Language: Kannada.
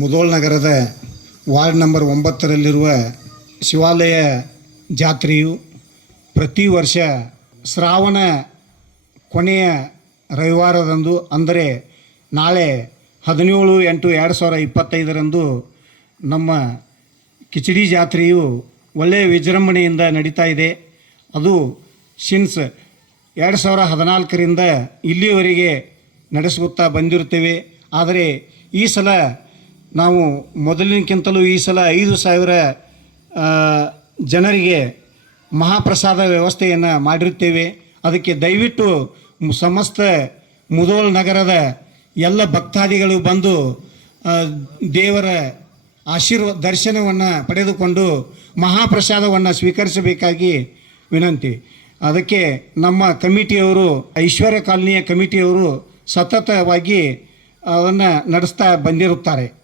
ಮುದೋಳ್ ನಗರದ ವಾರ್ಡ್ ನಂಬರ್ ಒಂಬತ್ತರಲ್ಲಿರುವ ಶಿವಾಲಯ ಜಾತ್ರೆಯು ಪ್ರತಿ ವರ್ಷ ಶ್ರಾವಣ ಕೊನೆಯ ರವಿವಾರದಂದು, ಅಂದರೆ ನಾಳೆ ಹದಿನೇಳು ಎಂಟು ಎರಡು ಸಾವಿರ ಇಪ್ಪತ್ತೈದರಂದು ನಮ್ಮ ಕಿಚಡಿ ಜಾತ್ರೆಯು ಒಳ್ಳೆಯ ವಿಜೃಂಭಣೆಯಿಂದ ನಡೀತಾ ಇದೆ. ಅದು ಸಿನ್ಸ್ ಎರಡು ಸಾವಿರ ಹದಿನಾಲ್ಕರಿಂದ ಇಲ್ಲಿಯವರೆಗೆ ನಡೆಸುತ್ತಾ ಬಂದಿರುತ್ತೇವೆ. ಆದರೆ ಈ ಸಲ ನಾವು ಮೊದಲಿನಕ್ಕಿಂತಲೂ ಈ ಸಲ ಐದು ಸಾವಿರ ಜನರಿಗೆ ಮಹಾಪ್ರಸಾದ ವ್ಯವಸ್ಥೆಯನ್ನು ಮಾಡಿರುತ್ತೇವೆ. ಅದಕ್ಕೆ ದಯವಿಟ್ಟು ಸಮಸ್ತ ಮುದೋಲ್ ನಗರದ ಎಲ್ಲ ಭಕ್ತಾದಿಗಳು ಬಂದು ದೇವರ ಆಶೀರ್ವಾದ ದರ್ಶನವನ್ನು ಪಡೆದುಕೊಂಡು ಮಹಾಪ್ರಸಾದವನ್ನು ಸ್ವೀಕರಿಸಬೇಕಾಗಿ ವಿನಂತಿ. ಅದಕ್ಕೆ ನಮ್ಮ ಕಮಿಟಿಯವರು, ಐಶ್ವರ್ಯ ಕಾಲನಿಯ ಕಮಿಟಿಯವರು ಸತತವಾಗಿ ಅದನ್ನು ನಡೆಸ್ತಾ ಬಂದಿರುತ್ತಾರೆ.